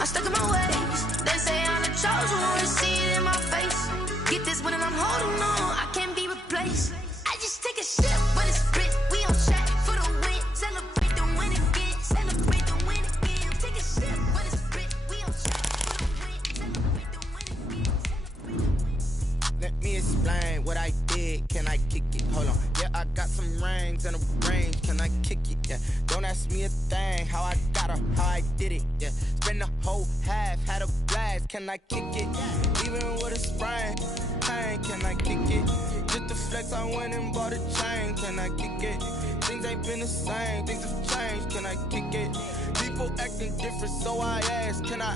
I'm stuck in my ways. They say I'm the chosen one, see it in my face. Get this one and I'm holding on, I can't be replaced. I just take a sip, but it's split. We on track for the win. Celebrate the win again. Celebrate the win again. Take a sip, but it's split. We on track for the win. Celebrate the win again. Celebrate the win. Let me explain what I did. Can I kick it? Hold on. Yeah, I got some rings and a range. Can I kick it? Yeah. Don't ask me a thing. How I got her, how I did it. Yeah. Spend the whole half, had a blast. Can I kick it? Even with a sprain. Can I kick it? Just the flex, I went and bought a chain. Can I kick it? Things ain't been the same, things have changed. Can I kick it? People acting different, so I ask, can I?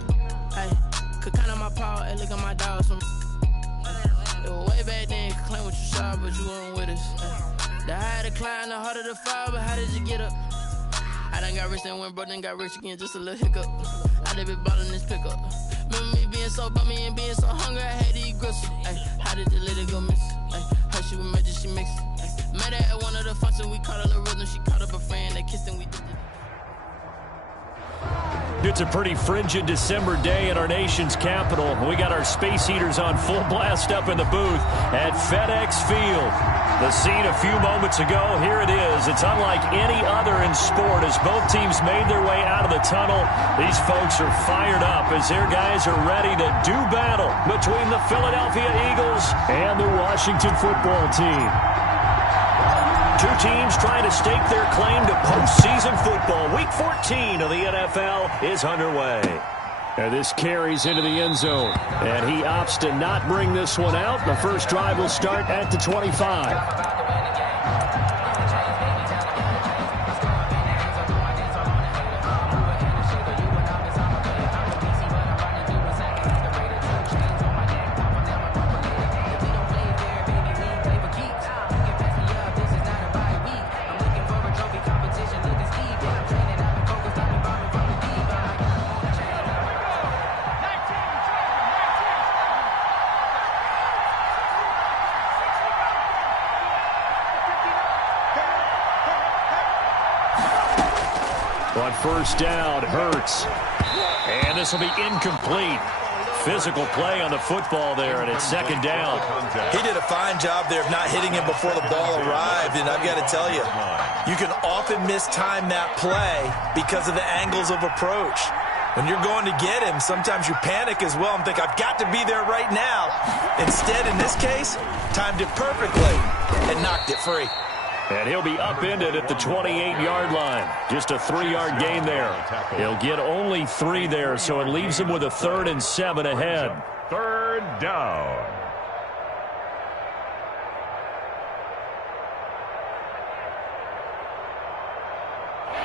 Hey, could count on my power, hey, look at my dogs from. It was way back then, could claim what you saw, but you weren't with us. Hey. The higher the climb, the harder the fall, but how did you get up? I done got rich, then went broke, then got rich again, just a little hiccup. I done been ballin' this pickup. Remember me being so bummy and being so hungry, I had to eat gristle. Ay, how did the lady go miss? Ay, her she was magic, she mixed. Ay, met her at one of the functions, we caught her the rhythm, she caught up a friend, they kissed and we did it. It's a pretty frigid December day in our nation's capital. We got our space heaters on full blast up in the booth at FedEx Field. The scene a few moments ago, here it is. It's unlike any other in sport as both teams made their way out of the tunnel. These folks are fired up as their guys are ready to do battle between the Philadelphia Eagles and the Washington football team. Two teams trying to stake their claim to postseason football. Week 14 of the NFL is underway. And this carries into the end zone. And he opts to not bring this one out. The first drive will start at the 25. On first down, Hurts. And this will be incomplete. Physical play on the football there, and it's second down. He did a fine job there of not hitting him before the ball arrived, and I've got to tell you, you can often mistime that play because of the angles of approach. When you're going to get him, sometimes you panic as well and think, I've got to be there right now. Instead, in this case, timed it perfectly and knocked it free. And he'll be upended at the 28-yard line. Just a 3-yard gain there. He'll get only 3 there, so it leaves him with a 3rd and 7 ahead. Third down.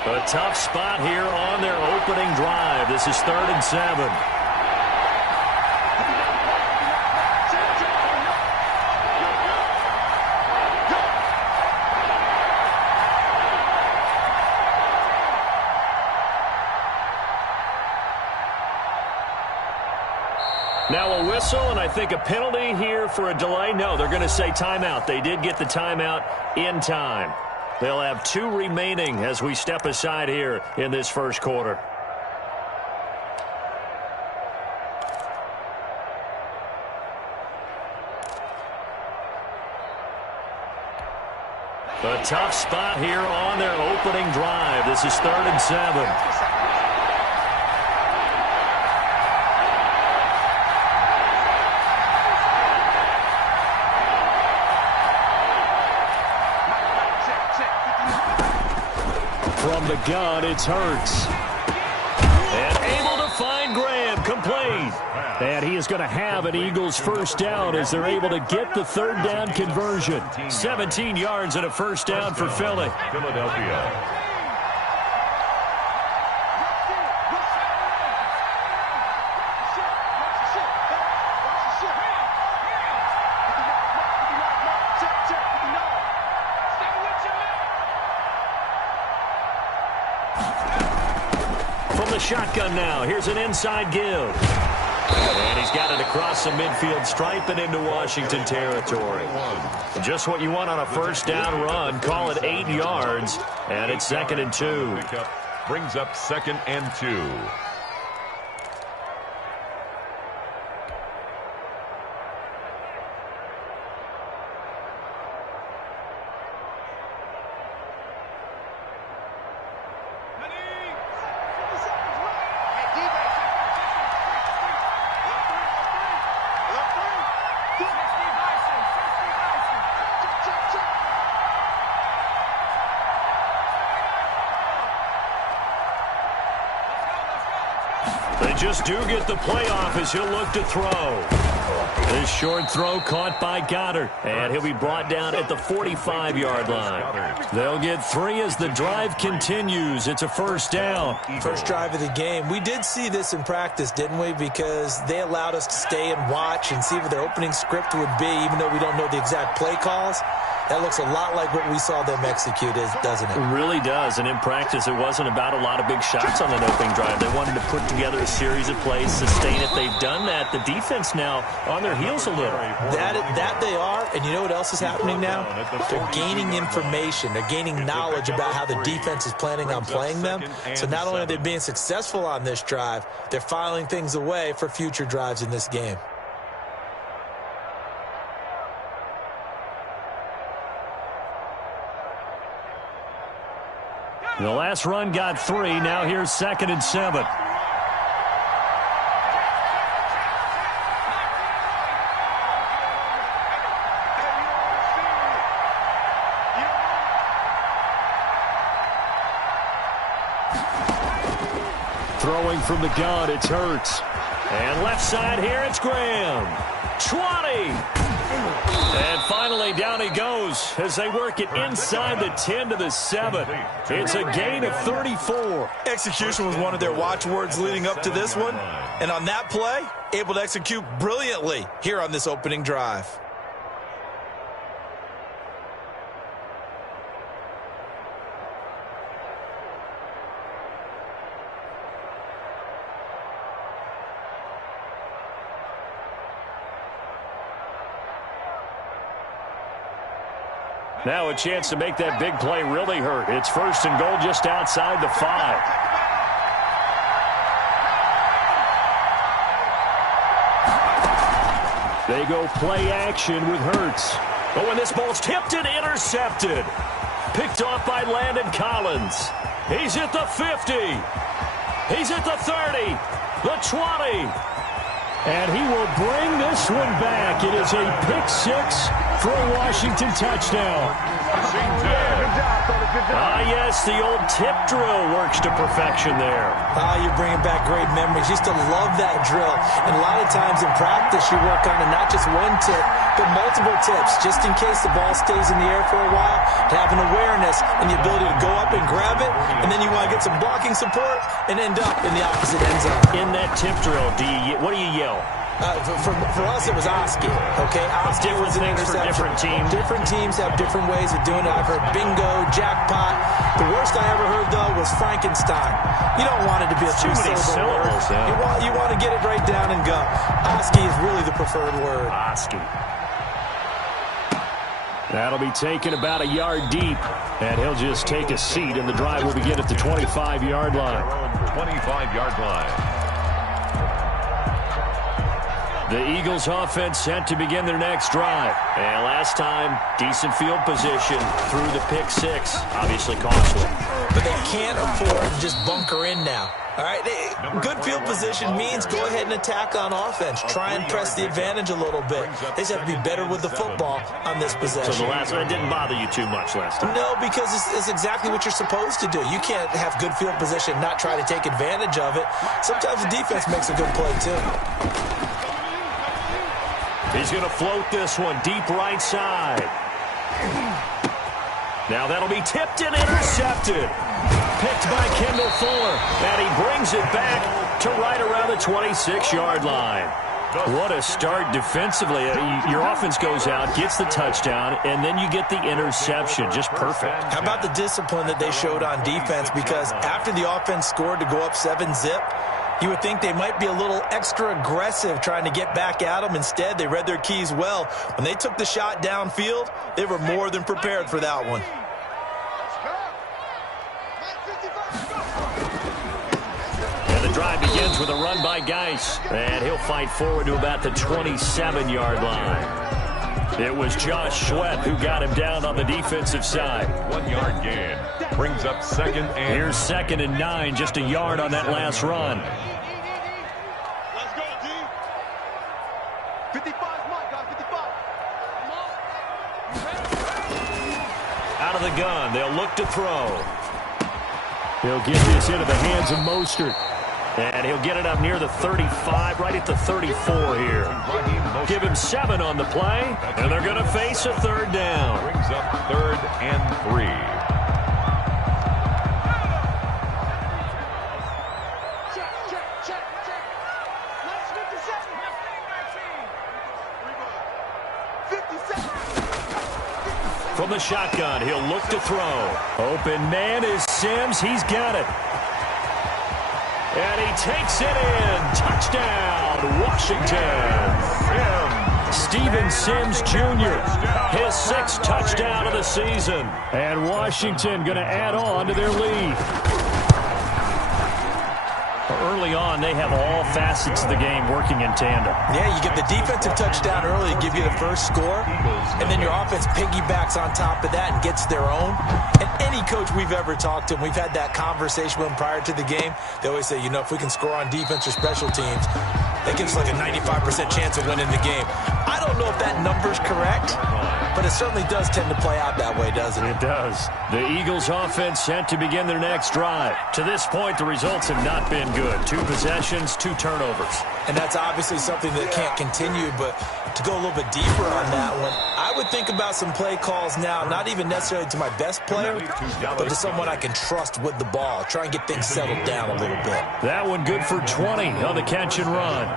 A tough spot here on their opening drive. This is 3rd and 7. Now a whistle, and I think a penalty here for a delay. No, they're going to say timeout. They did get the timeout in time. They'll have 2 remaining as we step aside here in this first quarter. A tough spot here on their opening drive. This is 3rd and 7. From the gun, it's Hurts. And able to find Graham, complete. And he is going to have an Eagles first down as they're able to get the 3rd down conversion. 17 yards and a first down for Philly. Philadelphia. Shotgun now. Here's an inside give. And he's got it across the midfield stripe and into Washington territory. Just what you want on a first down run. Call it 8 yards. And it's 2nd and 2. Brings up 2nd and 2. just do get the playoff as he'll look to throw. This short throw caught by Goddard, and he'll be brought down at the 45-yard line. They'll get 3 as the drive continues. It's a first down. First drive of the game. We did see this in practice, didn't we? Because they allowed us to stay and watch and see what their opening script would be, even though we don't know the exact play calls. That looks a lot like what we saw them execute, doesn't it? It really does, and in practice, it wasn't about a lot of big shots on that opening drive. They wanted to put together a series of plays, sustain it. They've done that. The defense now on their heels a little. That they are, and you know what else is happening now? They're gaining information. They're gaining knowledge about how the defense is planning on playing them. So not only are they being successful on this drive, they're filing things away for future drives in this game. The last run got 3. Now here's 2nd and 7. Throwing from the gun, it's Hurts. And left side here, it's Graham. 20. And finally, down he goes as they work it inside the 10 to the 7. It's a gain of 34. Execution was one of their watchwords leading up to this one. And on that play, able to execute brilliantly here on this opening drive. Now a chance to make that big play really hurt. It's 1st and goal just outside the 5. They go play action with Hurts. Oh, and this ball's tipped and intercepted. Picked off by Landon Collins. He's at the 50. He's at the 30. The 20. And he will bring this one back. It is a pick-6 for a Washington touchdown. Yes, the old tip drill works to perfection there. You're bringing back great memories. Used to love that drill. And a lot of times in practice, you work on it, not just one tip, but multiple tips, just in case the ball stays in the air for a while, to have an awareness and the ability to go up and grab it, and then you want to get some blocking support and end up in the opposite end zone. In that tip drill, what do you yell? For us, it was Oski. Okay, Oski was an interception. Different teams. Different teams have different ways of doing it. I've heard bingo, jackpot. The worst I ever heard, though, was Frankenstein. You don't want it to be a too many syllables. Yeah. You want to get it right down and go. Oski is really the preferred word. Oski. That'll be taken about a yard deep, and he'll just take a seat, and the drive will begin at the 25-yard line. 25-yard line. The Eagles offense set to begin their next drive. And last time, decent field position through the pick-6. Obviously costly. But they can't afford to just bunker in now. All right, good field position means go ahead and attack on offense. Try and press the advantage a little bit. They just have to be better with the football on this possession. So the last one didn't bother you too much last time? No, because it's exactly what you're supposed to do. You can't have good field position and not try to take advantage of it. Sometimes the defense makes a good play, too. He's going to float this one deep right side. Now that'll be tipped and intercepted. Picked by Kendall Fuller. And he brings it back to right around the 26-yard line. What a start defensively. Your offense goes out, gets the touchdown, and then you get the interception. Just perfect. How about the discipline that they showed on defense? Because after the offense scored to go up 7-zip, you would think they might be a little extra aggressive trying to get back at them. Instead, they read their keys well. When they took the shot downfield, they were more than prepared for that one. And the drive begins with a run by Geis. And he'll fight forward to about the 27-yard line. It was Josh Sweat who got him down on the defensive side. 1 yard gain. Brings up 2nd and... Here's 2nd and 9, just a yard on that last run. Let's go, D. 55, Mike, guys, 55. Out of the gun, they'll look to throw. He'll get this into the hands of Mostert. And he'll get it up near the 35, right at the 34 here. Give him 7 on the play, and they're going to face a third down. Brings up 3rd and 3. From the shotgun, he'll look to throw. Open man is Sims. He's got it. And he takes it in. Touchdown, Washington. Steven Sims Jr., his 6th touchdown of the season. And Washington going to add on to their lead. Early on, they have all facets of the game working in tandem. Yeah, you get the defensive touchdown early to give you the first score, and then your offense piggybacks on top of that and gets their own. And any coach we've ever talked to, and we've had that conversation with them prior to the game, they always say, you know, if we can score on defense or special teams, that gives us like a 95% chance of winning the game. I don't know if that number's correct, but it certainly does tend to play out that way, doesn't it? It does. The Eagles offense set to begin their next drive. To this point, the results have not been good. 2 possessions, 2 turnovers. And that's obviously something that can't continue, but to go a little bit deeper on that one, I would think about some play calls now, not even necessarily to my best player, but to someone I can trust with the ball. Try and get things settled down a little bit. That one good for 20 on the catch and run.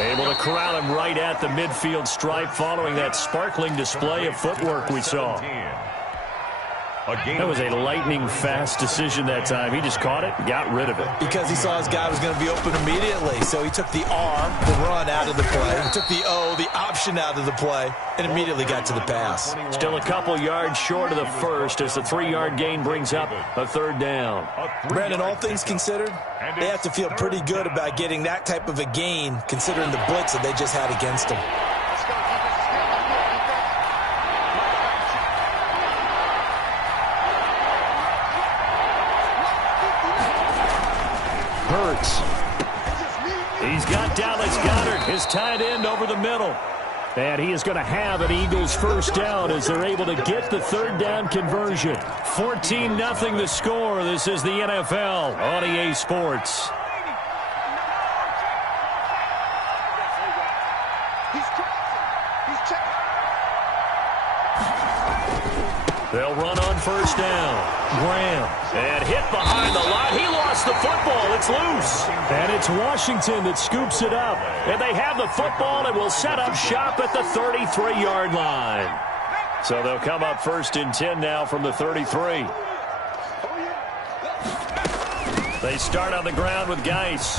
Able to corral him right at the midfield stripe following that sparkling display of footwork we saw. That was a lightning-fast decision that time. He just caught it and got rid of it. Because he saw his guy was going to be open immediately. So he took the R, the run, out of the play. He took the O, the option, out of the play, and immediately got to the pass. Still a couple yards short of the first as the 3-yard gain brings up a third down. Brandon, all things considered, they have to feel pretty good about getting that type of a gain considering the blitz that they just had against them. Hurts. He's got Dallas Goedert, his tight end, over the middle. And he is going to have an Eagles first down as they're able to get the third down conversion. 14-0 the score. This is the NFL on EA Sports. They'll run on first down. Graham. And hit behind the line. He lost the football. It's loose. And it's Washington that scoops it up. And they have the football and will set up shop at the 33-yard line. So they'll come up 1st and 10 now from the 33. They start on the ground with Geis.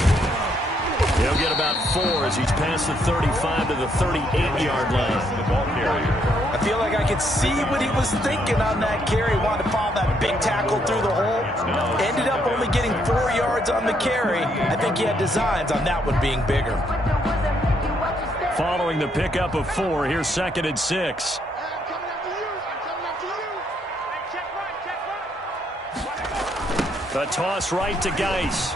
He'll get about 4 as he's past the 35 to the 38-yard line. The ball carrier. I feel like I could see what he was thinking on that carry. Wanted to follow that big tackle through the hole. Ended up only getting 4 yards on the carry. I think he had designs on that one being bigger. Following the pickup of 4, here's 2nd and 6. The toss right to Geis.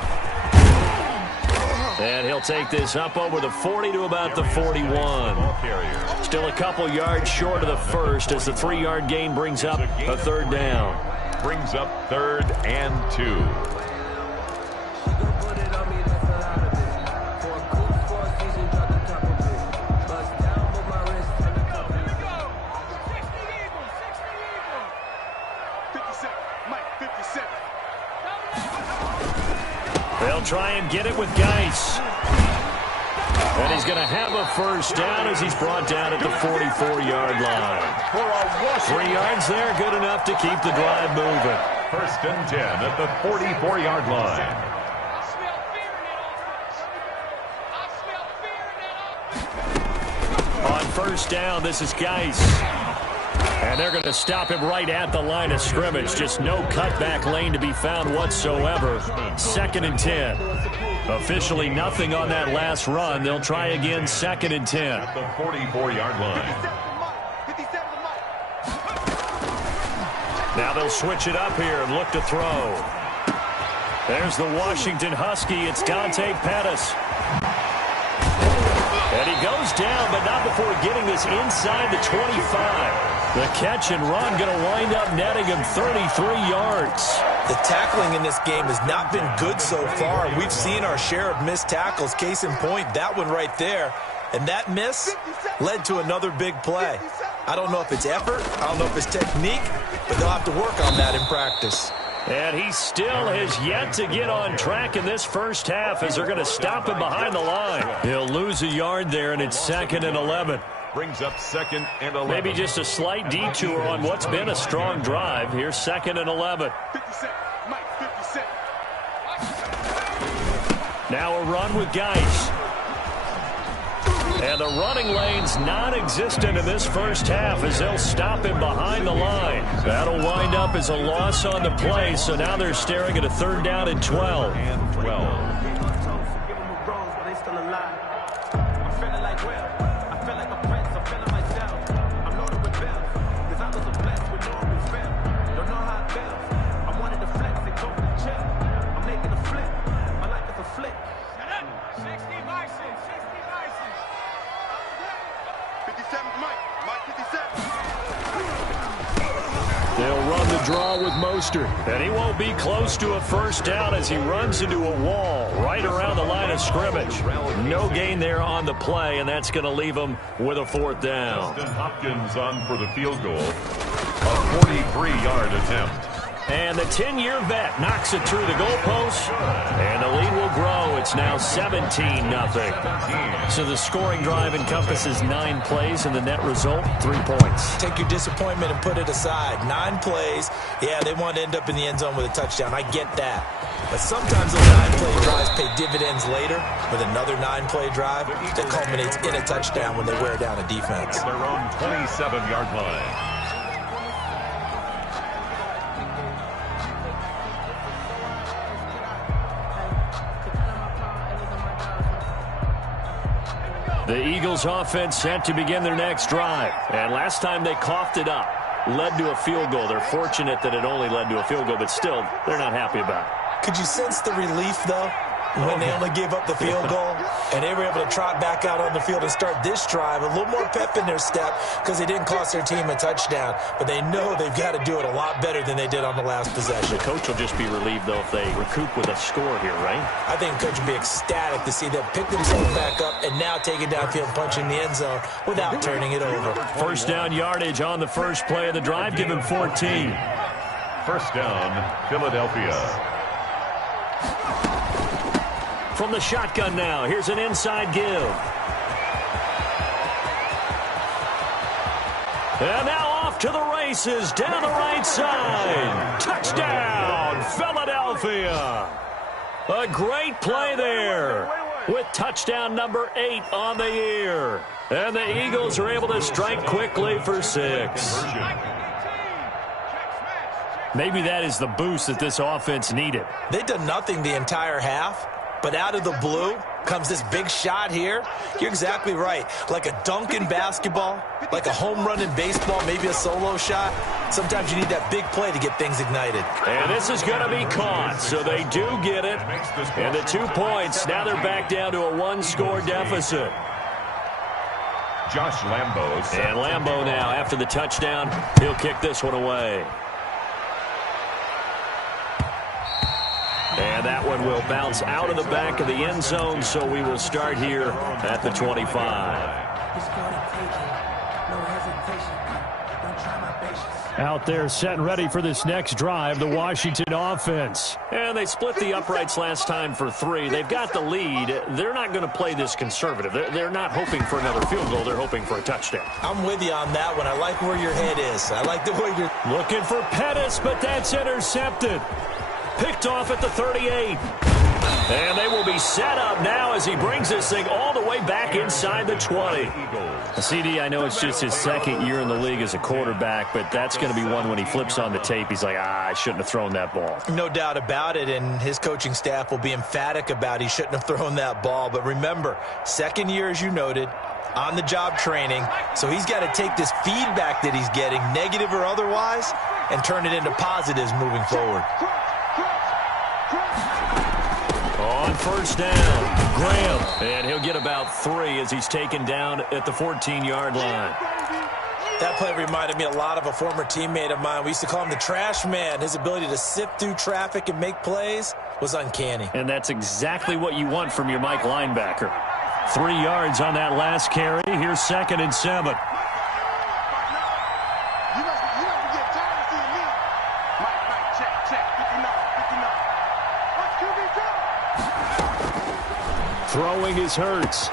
And he'll take this up over the 40 to about the 41. Still a couple yards short of the first as the 3-yard gain brings up a third down. Brings up 3rd and 2. They'll try and get it with Geis. And he's going to have a first down as he's brought down at the 44-yard line. 3 yards there, good enough to keep the drive moving. 1st and 10 at the 44-yard line. On first down, this is Geis. And they're going to stop him right at the line of scrimmage. Just no cutback lane to be found whatsoever. 2nd and 10. Officially nothing on that last run. They'll try again 2nd and 10. At the 44-yard line. Now they'll switch it up here and look to throw. There's the Washington Husky. It's Dante Pettis. And he goes down, but not before getting this inside the 25. The catch and run going to wind up netting him 33 yards. The tackling in this game has not been good so far. We've seen our share of missed tackles. Case in point, that one right there. And that miss led to another big play. I don't know if it's effort. I don't know if it's technique. But they'll have to work on that in practice. And he still has yet to get on track in this first half as they're going to stop him behind the line. He'll lose a yard there, and it's 2nd and 11. Brings up 2nd and 11. Maybe just a slight detour on what's been a strong drive. Here's 2nd and 11. 50 Cent. Mike, 50 Cent. Now a run with Geis. And the running lane's non-existent in this first half as they'll stop him behind the line. That'll wind up as a loss on the play, so now they're staring at a 3rd down and 12. And 12. They'll run the draw with Mostert. And he won't be close to a 1st down as he runs into a wall right around the line of scrimmage. No gain there on the play, and that's going to leave him with a 4th down. Dustin Hopkins on for the field goal. A 43-yard attempt. And the 10-year vet knocks it through the goalpost, and the lead will grow. It's now 17-0. So the scoring drive encompasses 9 plays, and the net result, 3 points. Take your disappointment and put it aside. 9 plays. Yeah, they want to end up in the end zone with a touchdown. I get that. But sometimes those 9-play drives pay dividends later with another 9-play drive that culminates in a touchdown when they wear down a defense. Their own 27-yard line. The Eagles offense set to begin their next drive. And last time they coughed it up, led to a field goal. They're fortunate that it only led to a field goal, but still, they're not happy about it. Could you sense the relief, though, when they only gave up the field goal and they were able to trot back out on the field and start this drive? A little more pep in their step because they didn't cost their team a touchdown, but they know they've got to do it a lot better than they did on the last possession. The coach will just be relieved, though, if they recoup with a score here, right? I think the coach will be ecstatic to see them pick themselves back up and now take it downfield, punching the end zone without turning it over. 1st down yardage on the first play of the drive. Give him 14. 1st down, Philadelphia. From the shotgun now, here's an inside give. And now off to the races, down the right side. Touchdown, Philadelphia. A great play there with touchdown number 8 on the year. And the Eagles are able to strike quickly for 6. Maybe that is the boost that this offense needed. They've done nothing the entire half. But out of the blue comes this big shot here. You're exactly right. Like a dunk in basketball, like a home run in baseball, maybe a solo shot. Sometimes you need that big play to get things ignited. And this is going to be caught, so they do get it. And the 2 points, now they're back down to a 1-score deficit. Josh Lambo. And Lambo now, after the touchdown, he'll kick this one away. And that one will bounce out of the back of the end zone, so we will start here at the 25. Out there set and ready for this next drive, the Washington offense. And they split the uprights last time for 3. They've got the lead. They're not going to play this conservative. They're not hoping for another field goal. They're hoping for a touchdown. I'm with you on that one. I like where your head is. I like the way you're looking for Pettis, but that's intercepted. Picked off at the 38. And they will be set up now as he brings this thing all the way back inside the 20. CD, I know it's just his 2nd year in the league as a quarterback, but that's going to be one when he flips on the tape. He's like, I shouldn't have thrown that ball. No doubt about it, and his coaching staff will be emphatic about he shouldn't have thrown that ball. But remember, 2nd year, as you noted, on-the-job training, so he's got to take this feedback that he's getting, negative or otherwise, and turn it into positives moving forward. On 1st down, Graham. And he'll get about 3 as he's taken down at the 14-yard line. That play reminded me a lot of a former teammate of mine. We used to call him the trash man. His ability to sift through traffic and make plays was uncanny. And that's exactly what you want from your Mike linebacker. 3 yards on that last carry. Here's 2nd and 7. Throwing is Hurts.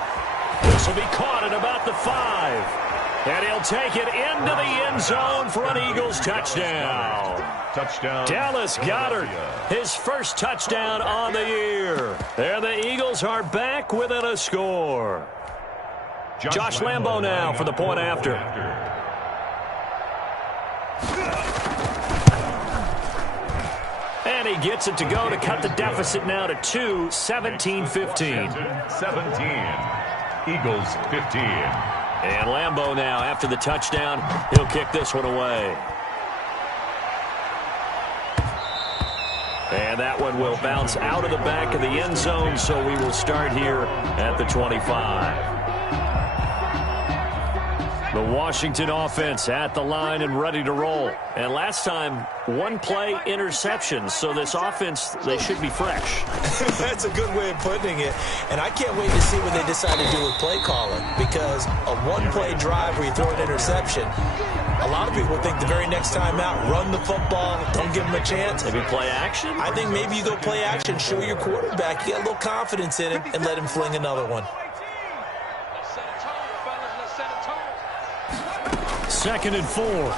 This will be caught at about the 5. And he'll take it into the end zone for an Eagles touchdown. Touchdown. Dallas Goedert, his first touchdown on the year. And the Eagles are back within a score. Josh Lambo now for the point after. And he gets it to go to cut the deficit now to 2, 17-15. 17. Eagles 15. And Lambo now, after the touchdown, he'll kick this one away. And that one will bounce out of the back of the end zone, so we will start here at the 25. The Washington offense at the line and ready to roll. And last time, 1 play interception. So this offense, they should be fresh. That's a good way of putting it. And I can't wait to see what they decide to do with play calling. Because a 1-play drive where you throw an interception, a lot of people think the very next time out, run the football, don't give them a chance. Maybe play action? I think maybe you go play action, show your quarterback, you get a little confidence in him, and let him fling another one. 2nd and 4.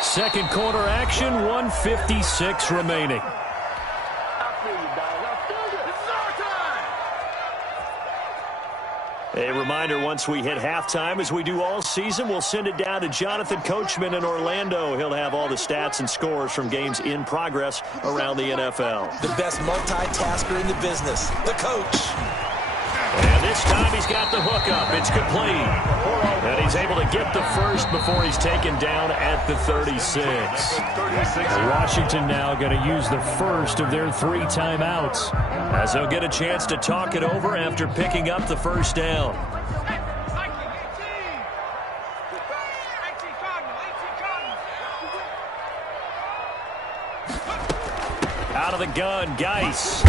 Second quarter action, 1:56 remaining. A reminder, once we hit halftime, as we do all season, we'll send it down to Jonathan Coachman in Orlando. He'll have all the stats and scores from games in progress around the NFL. The best multitasker in the business, the coach. And this time he's got the hookup. It's complete. And he's able to get the first before he's taken down at the 36. Washington now going to use the first of their 3 timeouts, as they'll get a chance to talk it over after picking up the first down. Out of the gun, Geis.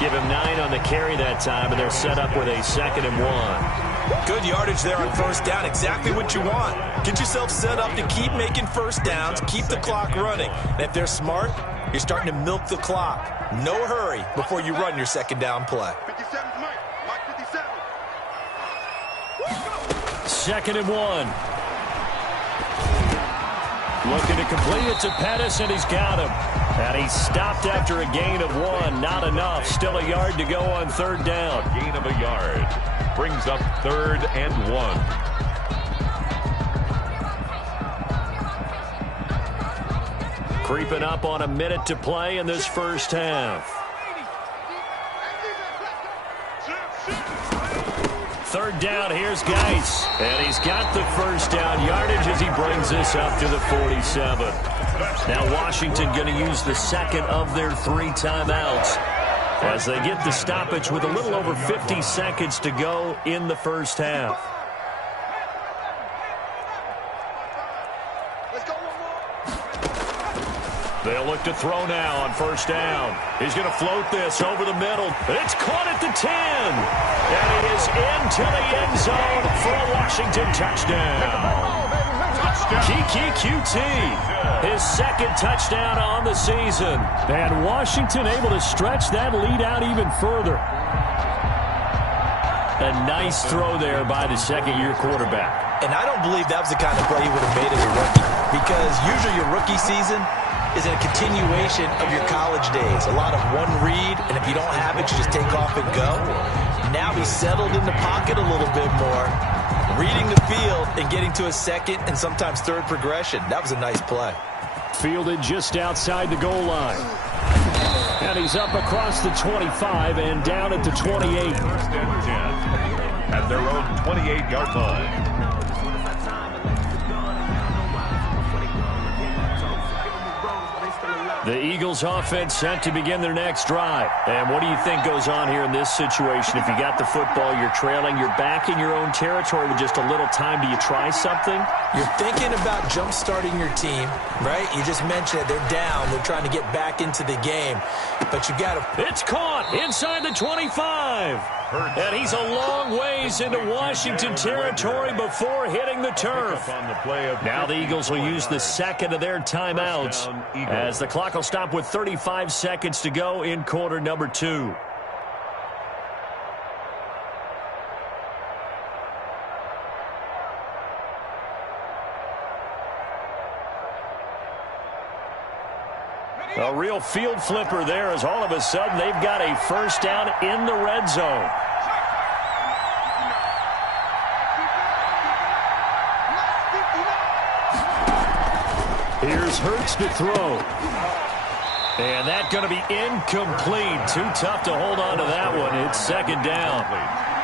Give him 9 on the carry that time, and they're set up with a 2nd and 1. Good yardage there on first down. Exactly what you want. Get yourself set up to keep making first downs, keep the clock running. And if they're smart, you're starting to milk the clock. No hurry before you run your 2nd down play. 2nd and 1. Looking to complete it to Pettis, and he's got him. And he's stopped after a gain of 1. Not enough. Still a yard to go on 3rd down. Gain of a yard. Brings up 3rd and 1. Creeping up on a minute to play in this first half. 3rd down, here's Geis. And he's got the first down yardage as he brings this up to the 47. Now Washington going to use the 2nd of their 3 timeouts as they get the stoppage with a little over 50 seconds to go in the first half. They'll look to throw now on first down. He's going to float this over the middle. It's caught at the 10. And he is into the end zone for a Washington touchdown. Kiki QT, his 2nd touchdown on the season. And Washington able to stretch that lead out even further. A nice throw there by the 2nd-year quarterback. And I don't believe that was the kind of play he would have made as a rookie. Because usually your rookie season is a continuation of your college days. A lot of one read, and if you don't have it, you just take off and go. Now he's settled in the pocket a little bit more, reading the field and getting to a 2nd and sometimes 3rd progression. That was a nice play. Fielded just outside the goal line. And he's up across the 25 and down at the 28. 1st and 10 at their own 28-yard line. The Eagles offense set to begin their next drive. And what do you think goes on here in this situation? If you got the football, you're trailing, you're back in your own territory with just a little time. Do you try something? You're thinking about jump-starting your team, right? You just mentioned it. They're down. They're trying to get back into the game. But you got to... It's caught inside the 25. And he's a long ways into Washington territory before hitting the turf. Now the Eagles will use the second of their timeouts as the clock will stop with 35 seconds to go in quarter number 2. A real field flipper there as all of a sudden they've got a first down in the red zone. Here's Hurts to throw. And that's going to be incomplete. Too tough to hold on to that one. It's second down.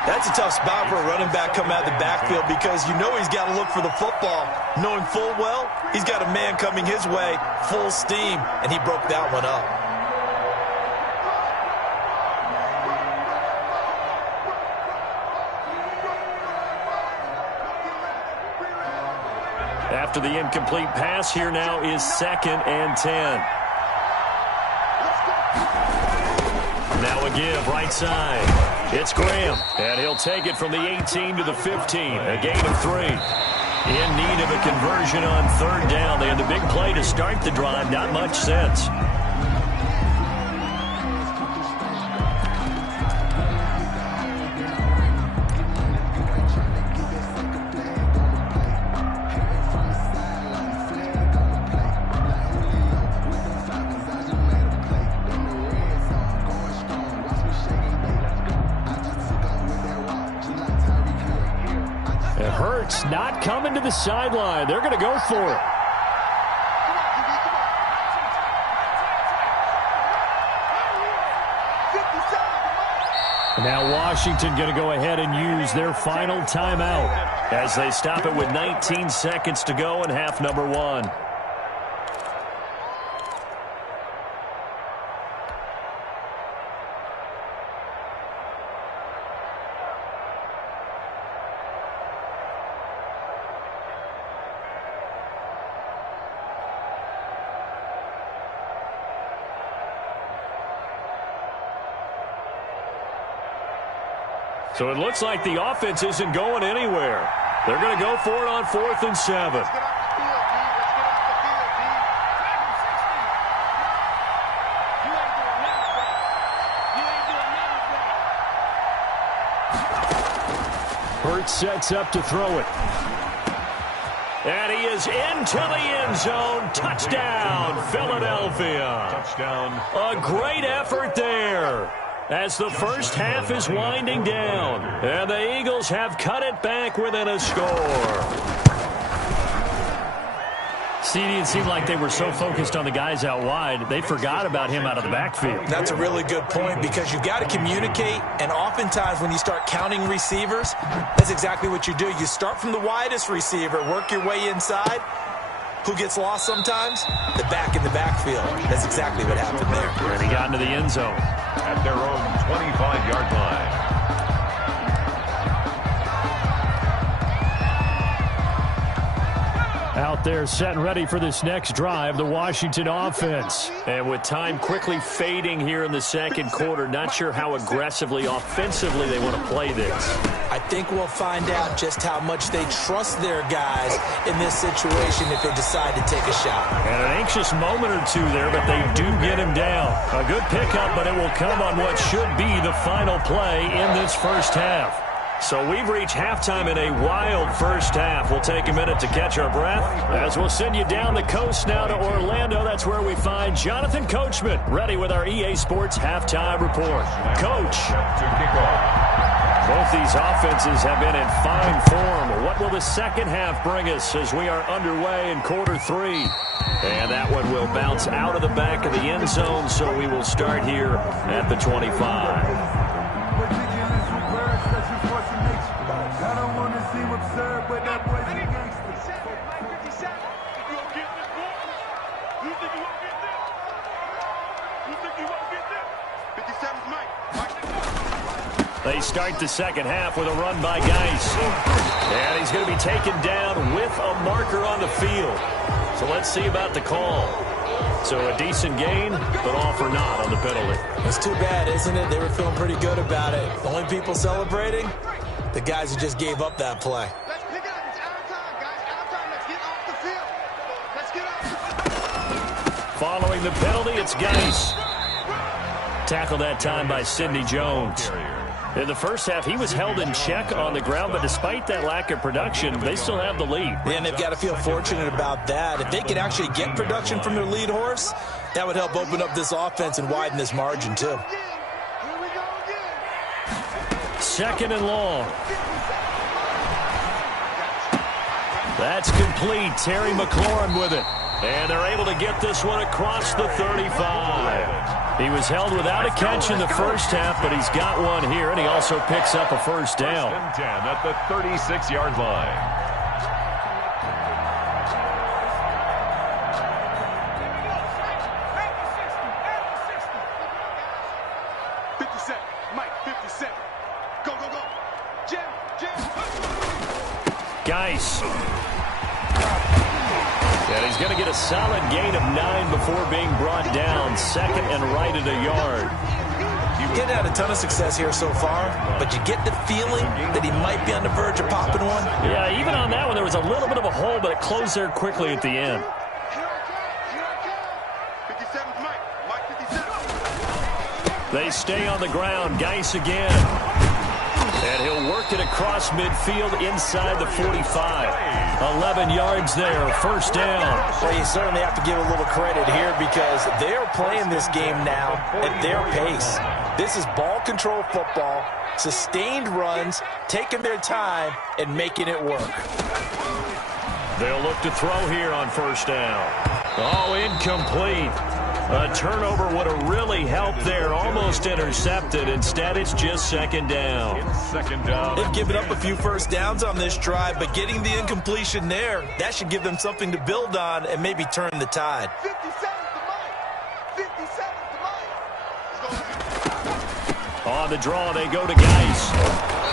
That's a tough spot for a running back coming out of the backfield because you know he's got to look for the football, knowing full well he's got a man coming his way, full steam, and he broke that one up. After the incomplete pass, here now is 2nd and 10. Now a give, right side. It's Graham, and he'll take it from the 18 to the 15, a gain of 3. In need of a conversion on 3rd down. They had the big play to start the drive, not much sense. Hurts not coming to the sideline. They're going to go for it. Now Washington going to go ahead and use their final timeout as they stop it with 19 seconds to go in half number 1. So it looks like the offense isn't going anywhere. They're going to go for it on 4th and 7. Hurts sets up to throw it. And he is into the end zone. Touchdown, Philadelphia. Touchdown. A great effort there as the first half is winding down. And the Eagles have cut it back within a score. CD, it seemed like they were so focused on the guys out wide, they forgot about him out of the backfield. That's a really good point because you've got to communicate, and oftentimes when you start counting receivers, that's exactly what you do. You start from the widest receiver, work your way inside. Who gets lost sometimes? The back in the backfield. That's exactly what happened there. And he got into the end zone. At their own 25-yard line. Out there set and ready for this next drive, the Washington offense. And with time quickly fading here in the second quarter, not sure how aggressively, offensively they want to play this. I think we'll find out just how much they trust their guys in this situation if they decide to take a shot. And an anxious moment or two there, but they do get him down. A good pickup, but it will come on what should be the final play in this first half. So we've reached halftime in a wild first half. We'll take a minute to catch our breath as we'll send you down the coast now to Orlando. That's where we find Jonathan Coachman ready with our EA Sports halftime report. Coach. Both these offenses have been in fine form. What will the second half bring us as we are underway in quarter 3? And that one will bounce out of the back of the end zone, so we will start here at the 25. they start the second half with a run by Geis. And he's going to be taken down with a marker on the field. So let's see about the call. So a decent gain, but all for naught on the penalty. It's too bad, isn't it? They were feeling pretty good about it. The only people celebrating, the guys who just gave up that play. Let's pick it up. It's our time, guys. Our time. Let's get off the field. Let's get off. Following the penalty, it's Geis. Tackled that time by Sidney Jones. In the first half, he was held in check on the ground, but despite that lack of production, they still have the lead. And they've got to feel fortunate about that. If they could actually get production from their lead horse, that would help open up this offense and widen this margin, too. Second and long. That's complete. Terry McLaurin with it. And they're able to get this one across the 35. He was held without a catch in the first half, but he's got one here, and he also picks up a first down. 10 at the 36-yard line. Geis. And he's going to get a solid gain of 9 before being brought down. Second and right at a yard. He's getting had a ton of success here so far, but you get the feeling that he might be on the verge of popping one. Yeah, even on that one, there was a little bit of a hole, but it closed there quickly at the end. They stay on the ground. Geis again. And he'll work it across midfield inside the 45. 11 yards there, first down. Well, you certainly have to give a little credit here because they're playing this game now at their pace. This is ball control football, sustained runs, taking their time, and making it work. They'll look to throw here on first down. Oh, incomplete. A turnover would have really helped there. Almost intercepted. Instead, it's just second down. Second down. They've given up a few first downs on this drive, but getting the incompletion there, that should give them something to build on and maybe turn the tide. 57 to Mike. 57 to Mike. On the draw, they go to Geis.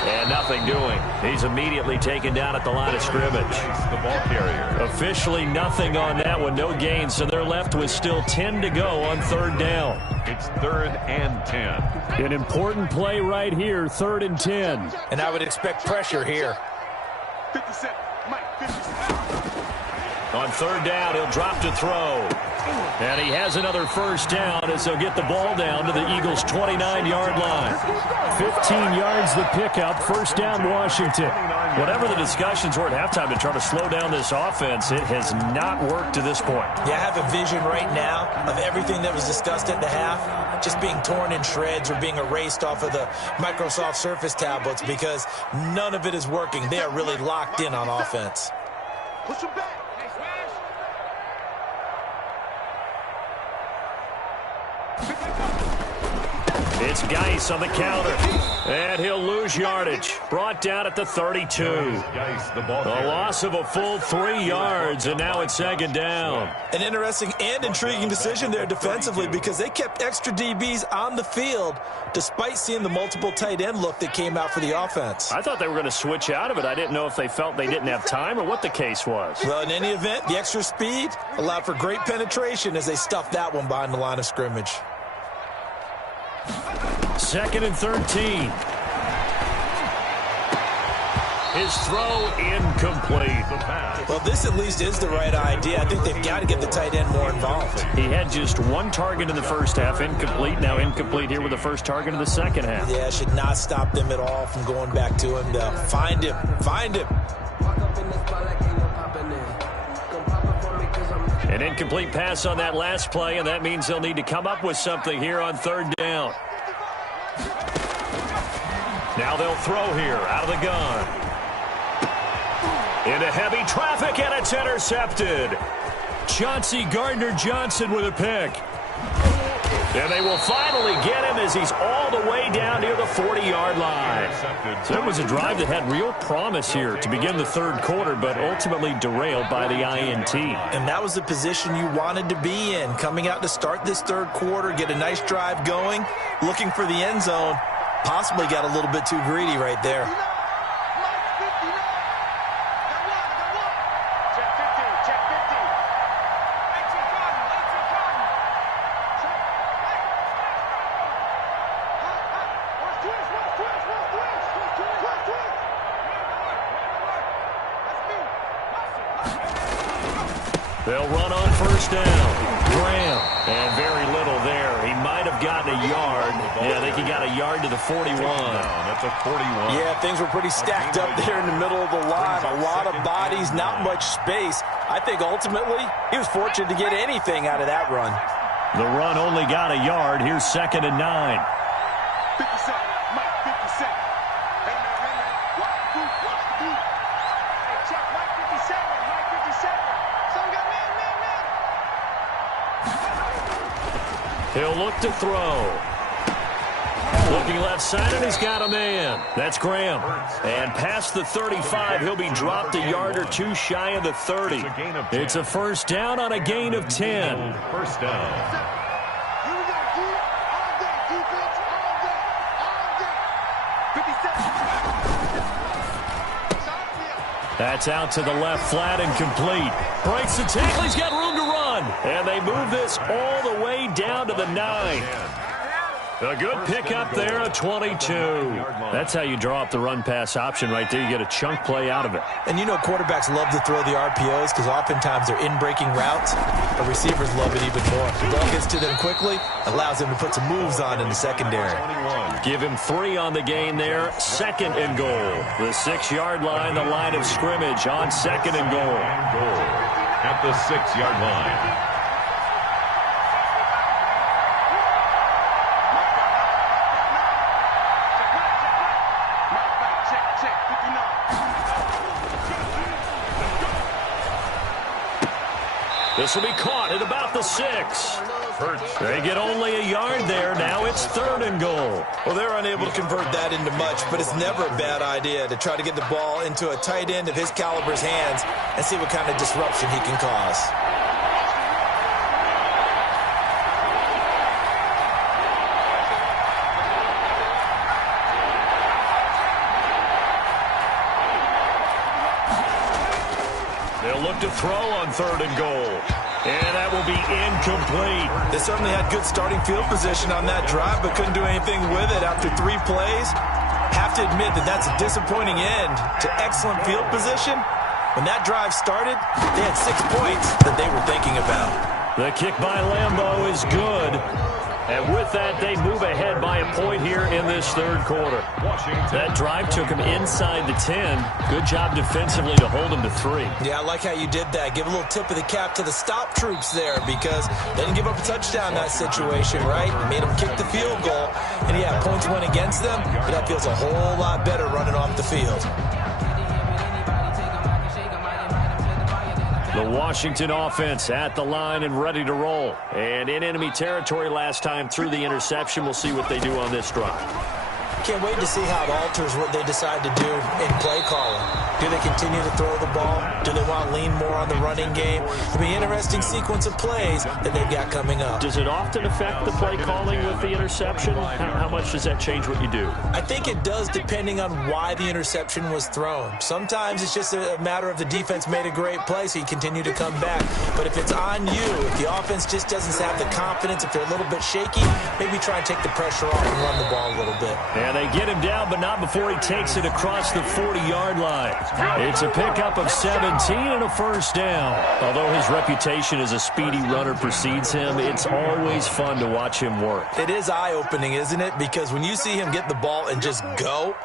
And nothing doing. He's immediately taken down at the line of scrimmage. The ball carrier. Officially nothing on that one. No gain, so they're left with still 10 to go on third down. It's 3rd and 10. An important play right here, 3rd and 10. And I would expect pressure here. 57. Mike, 57. On third down, he'll drop to throw. And he has another first down as they'll get the ball down to the Eagles' 29-yard line. 15 yards the pickup, first down Washington. Whatever the discussions were at halftime to try to slow down this offense, it has not worked to this point. Yeah, I have a vision right now of everything that was discussed at the half just being torn in shreds or being erased off of the Microsoft Surface tablets because none of it is working. They are really locked in on offense. Push him back. It's Geis on the counter. And he'll lose yardage. Brought down at the 32. Geis, the ball carrier. A loss of a full 3 yards, and now it's second down. An interesting and intriguing decision there defensively because they kept extra DBs on the field despite seeing the multiple tight end look that came out for the offense. I thought they were going to switch out of it. I didn't know if they felt they didn't have time or what the case was. Well, in any event, the extra speed allowed for great penetration as they stuffed that one behind the line of scrimmage. 2nd and 13. His throw incomplete. Well, this at least is the right idea. I think they've got to get the tight end more involved. He had just one target in the first half, incomplete. Now incomplete here with the first target in the second half. Yeah, should not stop them at all from going back to him. Find him. Find him. An incomplete pass on that last play, and that means they'll need to come up with something here on third down. Now they'll throw here out of the gun. Into heavy traffic, and it's intercepted. Chauncey Gardner-Johnson with a pick. And they will finally get him as he's all the way down near the 40-yard line. So it was a drive that had real promise here to begin the third quarter, but ultimately derailed by the INT. And that was the position you wanted to be in, coming out to start this third quarter, get a nice drive going, looking for the end zone, possibly got a little bit too greedy right there. They'll run on first down. Graham. And very little there. He might have gotten a yard. Yeah, I think he got a yard to the 41. That's a 41. Yeah, things were pretty stacked up there in the middle of the line. A lot of bodies, not much space. I think ultimately he was fortunate to get anything out of that run. The run only got a yard. Here's 2nd and 9. 50 Cent, Mike, 50 Cent. Hey, man, watch the boot, watch the boot. Hey, check, Mike 57, Mike 57. Some got man. He'll look to throw. Looking left side, and he's got a man. That's Graham. And past the 35, he'll be dropped a yard or two shy of the 30. It's a first down on a gain of 10. First down. Here we go, dude. All day, defense, all day, all day. 57. That's out to the left flat and complete. Breaks the tackle. He's got room to run. And they move this all the way down to the 9. A good pickup there, a 22. That's how you draw up the run-pass option right there. You get a chunk play out of it. And you know quarterbacks love to throw the RPOs because oftentimes they're in-breaking routes, but receivers love it even more. The ball gets to them quickly, allows them to put some moves on in the secondary. Give him 3 on the gain there. 2nd and goal. The 6-yard line, the line of scrimmage on 2nd and goal. At the 6-yard line. This will be caught at about the 6. They get only a yard there. Now it's 3rd and goal. Well, they're unable to convert that into much, but it's never a bad idea to try to get the ball into a tight end of his caliber's hands and see what kind of disruption he can cause. They'll look to throw on 3rd and goal. And that will be incomplete. They certainly had good starting field position on that drive, but couldn't do anything with it after 3 plays. Have to admit that that's a disappointing end to excellent field position. When that drive started, they had 6 points that they were thinking about. The kick by Lambeau is good. And with that, they move ahead by a point here in this 3rd quarter. That drive took them inside the 10. Good job defensively to hold them to 3. Yeah, I like how you did that. Give a little tip of the cap to the stop troops there because they didn't give up a touchdown in that situation, right? Made them kick the field goal. And yeah, points went against them, but that feels a whole lot better running off the field. The Washington offense at the line and ready to roll. And in enemy territory last time through the interception. We'll see what they do on this drive. Can't wait to see how it alters what they decide to do in play calling. Do they continue to throw the ball? Do they want to lean more on the running game? It'll be an interesting sequence of plays that they've got coming up. Does it often affect the play calling with the interception? How much does that change what you do? I think it does depending on why the interception was thrown. Sometimes it's just a matter of the defense made a great play, so you continue to come back. But if it's on you, if the offense just doesn't have the confidence, if they're a little bit shaky, maybe try and take the pressure off and run the ball a little bit. And they get him down, but not before he takes it across the 40-yard line. It's a pickup of 17 and a first down. Although his reputation as a speedy runner precedes him, it's always fun to watch him work. It is eye-opening, isn't it? Because when you see him get the ball and just go,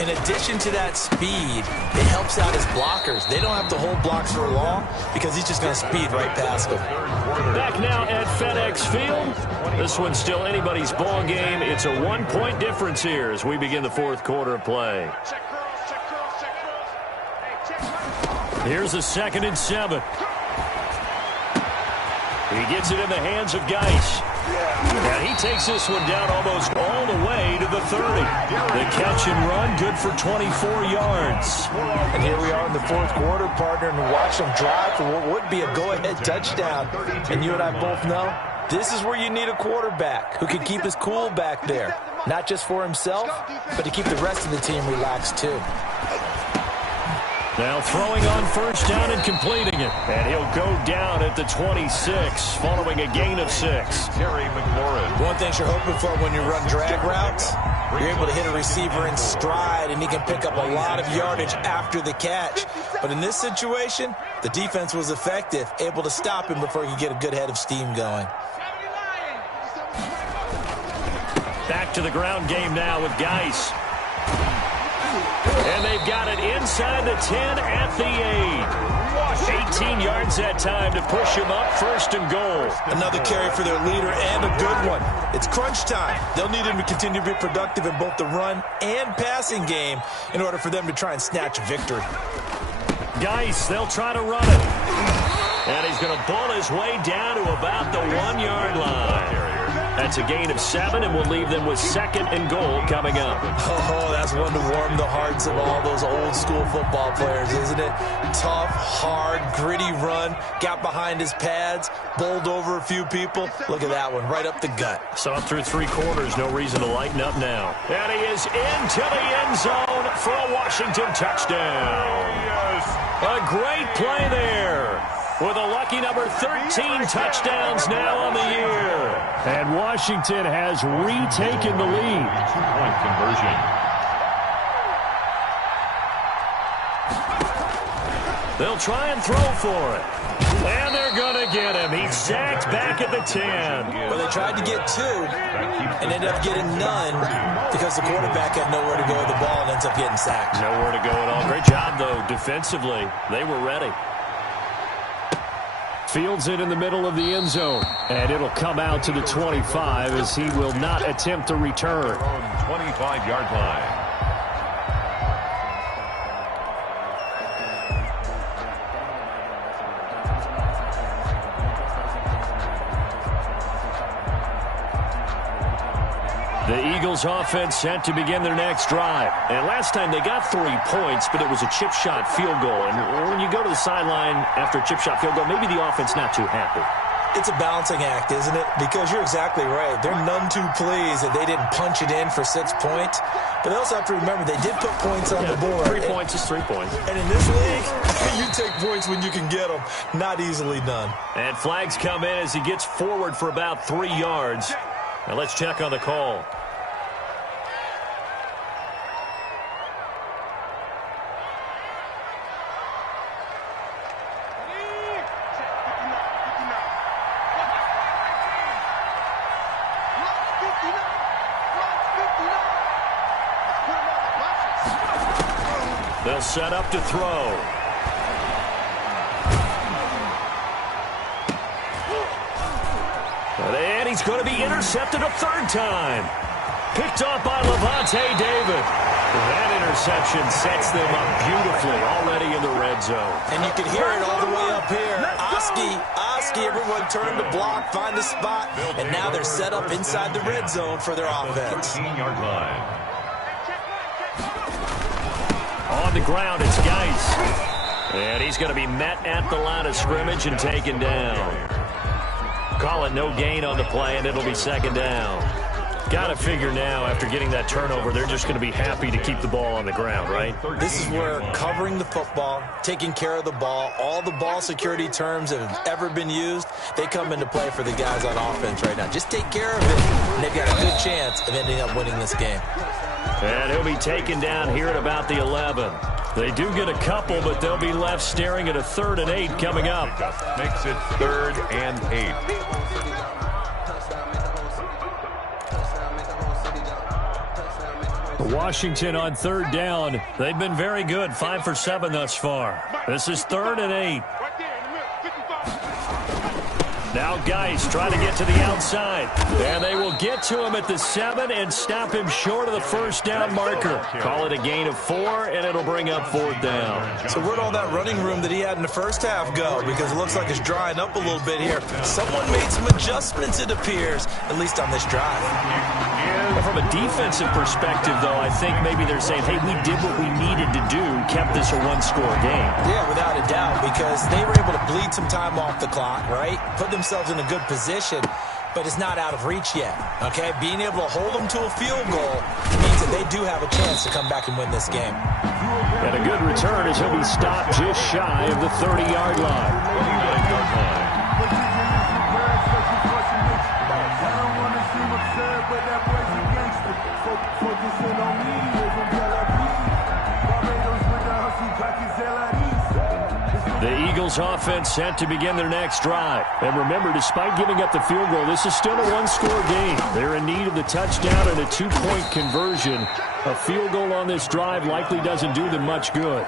in addition to that speed, it helps out his blockers. They don't have to hold blocks for long because he's just going to speed right past them. Back now at FedEx Field. This one's still anybody's ball game. It's a 1-point difference here as we begin the 4th quarter of play. Here's a 2nd and 7. He gets it in the hands of Geis. And he takes this one down almost all the way to the 30. The catch and run, good for 24 yards. And here we are in the 4th quarter, partner, and watch them drive for what would be a go-ahead touchdown. And you and I both know this is where you need a quarterback who can keep his cool back there. not just for himself, but to keep the rest of the team relaxed too. Now throwing on first down and completing it. And he'll go down at the 26 following a gain of 6. Terry McLaurin. One thing you're hoping for when you run drag routes, you're able to hit a receiver in stride, and he can pick up a lot of yardage after the catch. But in this situation, the defense was effective, able to stop him before he could get a good head of steam going. Back to the ground game now with Geis. And they've got it inside the 10 at the 8. 18 yards that time to push him up, first and goal. Another carry for their leader, and a good one. It's crunch time. They'll need him to continue to be productive in both the run and passing game in order for them to try and snatch a victory. Geis, they'll try to run it. And he's going to bull his way down to about the 1-yard line. That's a gain of 7, and we'll leave them with second and goal coming up. Oh, that's one to warm the hearts of all those old-school football players, isn't it? Tough, hard, gritty run, got behind his pads, bowled over a few people. Look at that one, right up the gut. Saw it through 3 quarters, no reason to lighten up now. And he is into the end zone for a Washington touchdown. A great play there, with a lucky number 13 touchdowns now on the year. And Washington has retaken the lead. 2-point conversion. They'll try and throw for it. And they're going to get him. He's sacked back at the 10. Well, they tried to get 2 and ended up getting none because the quarterback had nowhere to go with the ball and ends up getting sacked. Nowhere to go at all. Great job, though, defensively. They were ready. Fields it in the middle of the end zone. And it'll come out to the 25 as he will not attempt to return. 25-yard line. The Eagles offense set to begin their next drive. And last time they got 3 points, but it was a chip shot field goal. And when you go to the sideline after a chip shot field goal, maybe the offense not too happy. It's a balancing act, isn't it? Because you're exactly right. They're none too pleased that they didn't punch it in for 6 points. But they also have to remember they did put points on the board. 3 points is 3 points. And in this league, you take points when you can get them. Not easily done. And flags come in as he gets forward for about 3 yards. Now let's check on the call. They'll set up to throw. And he's going to be intercepted a 3rd time. Picked off by Levante David. That interception sets them up beautifully already in the red zone. And you can hear it all the way up here. Oski, everyone turned to block, find a spot, and now they're set up inside the red zone for their offense. 13-yard line. On the ground, it's Geis. And he's going to be met at the line of scrimmage and taken down. Call it no gain on the play, and it'll be 2nd down. Got to figure now, after getting that turnover, they're just going to be happy to keep the ball on the ground, right? This is where covering the football, taking care of the ball, all the ball security terms that have ever been used, they come into play for the guys on offense right now. Just take care of it, and they've got a good chance of ending up winning this game. And he'll be taken down here at about the 11. They do get a couple, but they'll be left staring at a 3rd and 8 coming up. Makes it 3rd and 8. Washington on 3rd down. They've been very good, 5 for 7 thus far. This is 3rd and 8. Now Geis trying to get to the outside. And they will get to him at the 7 and stop him short of the 1st down marker. Call it a gain of 4, and it'll bring up 4th down. So where'd all that running room that he had in the first half go? Because it looks like it's drying up a little bit here. Someone made some adjustments, it appears, at least on this drive. Well, from a defensive perspective, though, I think maybe they're saying, hey, we did what we needed to do, kept this a 1-score game. Yeah, without a doubt, because they were able to bleed some time off the clock, right? Put themselves in a good position. but it's not out of reach yet, okay? Being able to hold them to a field goal means that they do have a chance to come back and win this game. And a good return as he'll be stopped just shy of the 30-yard line. The Eagles offense set to begin their next drive. And remember, despite giving up the field goal, this is still a one-score game. They're in need of the touchdown and a two-point conversion. A field goal on this drive likely doesn't do them much good.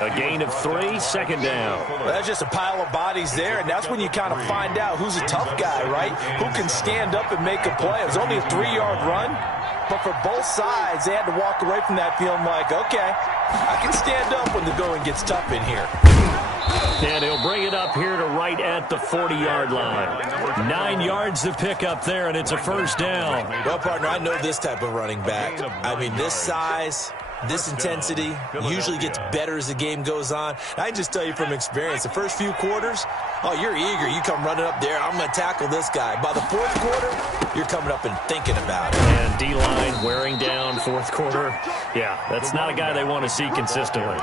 A gain of 3, second down. Well, that's just a pile of bodies there, and that's when you kind of find out who's a tough guy, right? Who can stand up and make a play. It was only a 3-yard run, but for both sides, they had to walk away from that feeling like, okay, I can stand up when the going gets tough in here. And he'll bring it up here to right at the 40-yard line. 9 yards to pick up there, and it's a first down. Well, partner, I know this type of running back. I mean, this size, this intensity usually gets better as the game goes on. I just tell you from experience, the first few quarters, oh, you're eager. You come running up there, I'm going to tackle this guy. By the fourth quarter, you're coming up and thinking about it. And D-line wearing down fourth quarter. Yeah, that's not a guy they want to see consistently.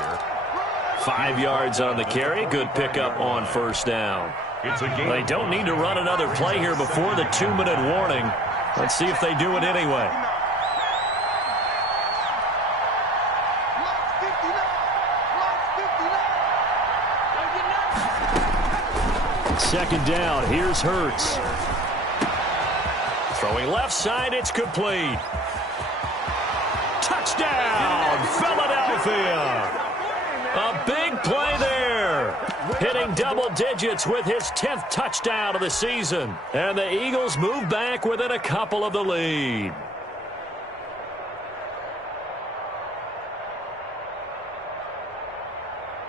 5 yards on the carry. Good pickup on first down. They don't need to run another play here before the 2-minute warning. Let's see if they do it anyway. Second down. Here's Hurts. Throwing left side. It's complete. Touchdown, Philadelphia. A big play there. Hitting double digits with his 10th touchdown of the season. And the Eagles move back within a couple of the lead.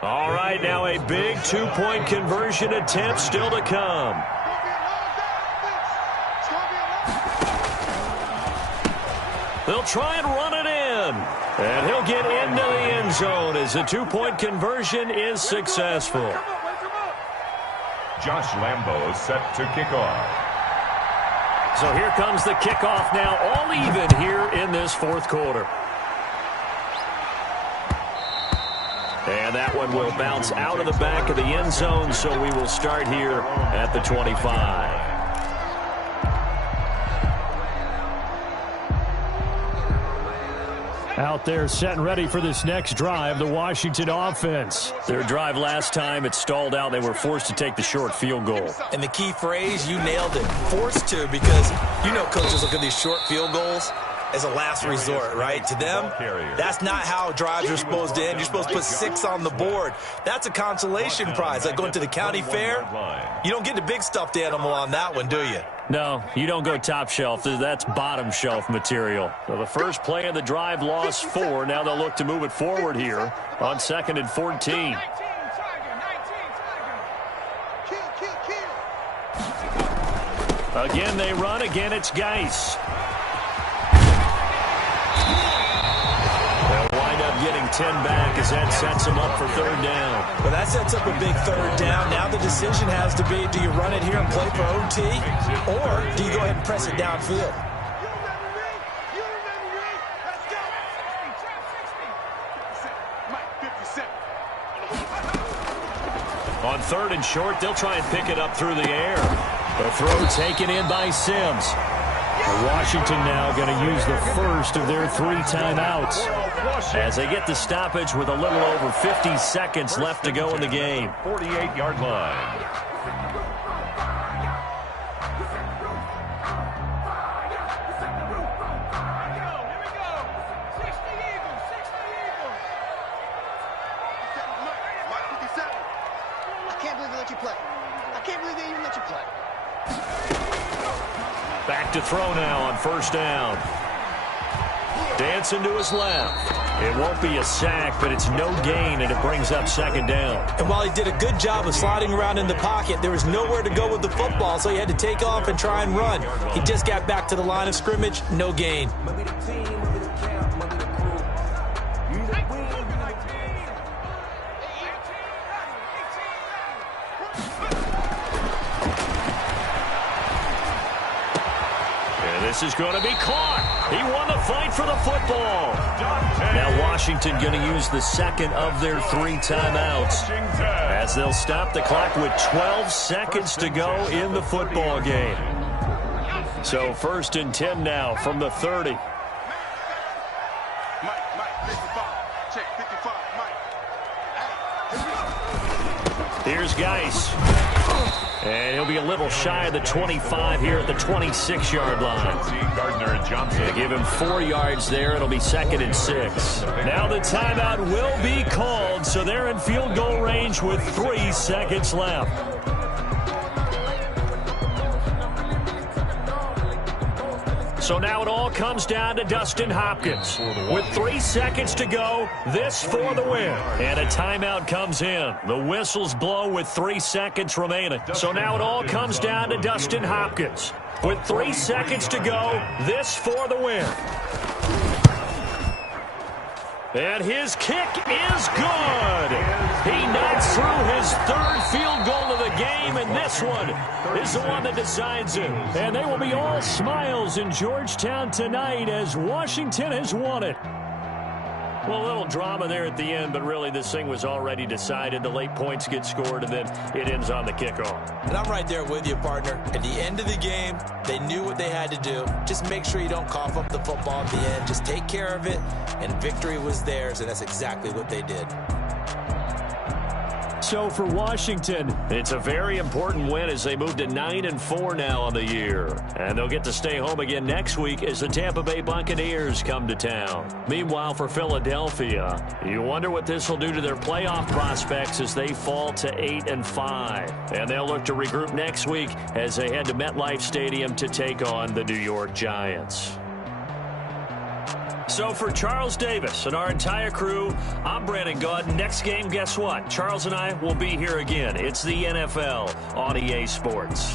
All right, now a big two-point conversion attempt still to come. They'll try and run it in. And he'll get into the end zone as the two-point conversion is successful. Josh Lambo set to kick off. So here comes the kickoff now, all even here in this fourth quarter. And that one will bounce out of the back of the end zone, so we will start here at the 25. Out there set and ready for this next drive, the Washington offense. Their drive last time, it stalled out. They were forced to take the short field goal. And the key phrase, you nailed it, forced to, because you know coaches look at these short field goals as a last resort, right? To them, that's not how drives are supposed to end. You're supposed to put 6 on the board. That's a consolation prize. Like going to the county fair, you don't get the big stuffed animal on that one, do you? No, you don't go top shelf. That's bottom shelf material. So the first play of the drive lost 4. Now they'll look to move it forward here on 2nd and 14. Again, they run. Again, it's Geis. They'll wind up getting 10 back as that sets them up for third down. Well, that sets up a big third down. Now the decision has to be, do you run it here and play for OT, or do you go ahead and press it downfield? On 3rd and short, they'll try and pick it up through the air. The throw taken in by Sims. Washington now going to use the first of their 3 timeouts as they get the stoppage with a little over 50 seconds left to go in the game. 48-yard line. Back to throw now on first down. Dancing to his left. It won't be a sack, but it's no gain, and it brings up 2nd down. And while he did a good job of sliding around in the pocket, there was nowhere to go with the football, so he had to take off and try and run. He just got back to the line of scrimmage, no gain. This is going to be caught. He won the fight for the football. Now Washington going to use the second of their 3 timeouts as they'll stop the clock with 12 seconds to go in the football game. So 1st and 10 now from the 30. Mike, 55. Check, 55, Mike. Here's Geis. And he'll be a little shy of the 25 here at the 26-yard line. They give him 4 yards there. It'll be 2nd and 6. Now the timeout will be called, so they're in field goal range with 3 seconds left. So now it all comes down to Dustin Hopkins. With 3 seconds to go, this for the win. And a timeout comes in. The whistles blow with 3 seconds remaining. So now it all comes down to Dustin Hopkins. With 3 seconds to go, this for the win. And his kick is good. He knocks through his 3rd field goal of the game, and this one is the one that decides it. And they will be all smiles in Georgetown tonight as Washington has won it. Well, a little drama there at the end, but really this thing was already decided. The late points get scored, and then it ends on the kickoff. And I'm right there with you, partner. At the end of the game, they knew what they had to do. Just make sure you don't cough up the football at the end. Just take care of it, and victory was theirs, and that's exactly what they did. So for Washington, it's a very important win as they move to 9-4 now on the year. And they'll get to stay home again next week as the Tampa Bay Buccaneers come to town. Meanwhile, for Philadelphia, you wonder what this will do to their playoff prospects as they fall to 8-5. And they'll look to regroup next week as they head to MetLife Stadium to take on the New York Giants. So for Charles Davis and our entire crew, I'm Brandon Gaud. Next game, guess what? Charles and I will be here again. It's the NFL on EA Sports.